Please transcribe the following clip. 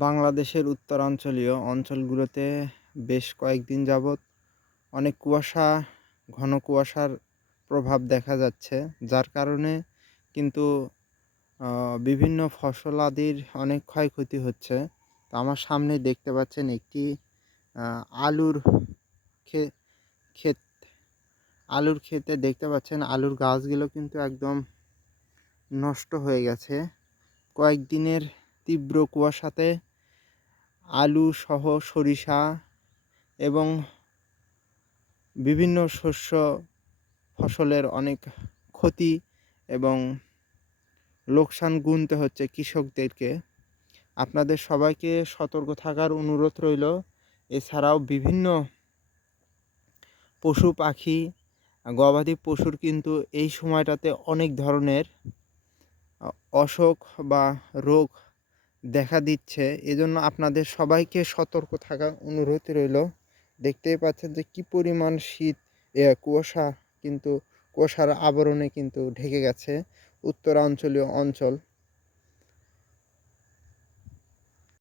বাংলাদেশের উত্তরাঞ্চলীয় অঞ্চলগুলোতে বেশ কয়েকদিন যাবৎ অনেক কুয়াশা, ঘন কুয়াশার প্রভাব দেখা যাচ্ছে। যার কারণে কিন্তু আ বিভিন্ন ফসলাদির অনেক ক্ষয়ক্ষতি হচ্ছে। তো আমার সামনেই দেখতে পাচ্ছেন একটি আ আলুর খে ক্ষেত। আলুর ক্ষেতে দেখতে পাচ্ছেন আলুর গাছগুলো কিন্তু একদম নষ্ট হয়ে গেছে। কয়েকদিনের তীব্র কুয়াশাতে আলুসহ সরিষা এবং বিভিন্ন শস্য ফসলের অনেক ক্ষতি এবং লোকসান গুনতে হচ্ছে কৃষকদেরকে। আপনাদের সবাইকে সতর্ক থাকার অনুরোধ রইল। এছাড়াও বিভিন্ন পশু পাখি, গবাদি পশুর কিন্তু এই সময়টাতে অনেক ধরনের আ অসুখ বা রোগ দেখা দিচ্ছে। এজন্য আপনাদের সবাইকে সতর্ক থাকার অনুরোধ রইল। দেখতেই পাচ্ছেন যে কি পরিমাণ শীত, কুয়াশা কিন্তু কুয়াশার আবরণে কিন্তু ঢেকে গেছে উত্তরাঞ্চলীয় অঞ্চল।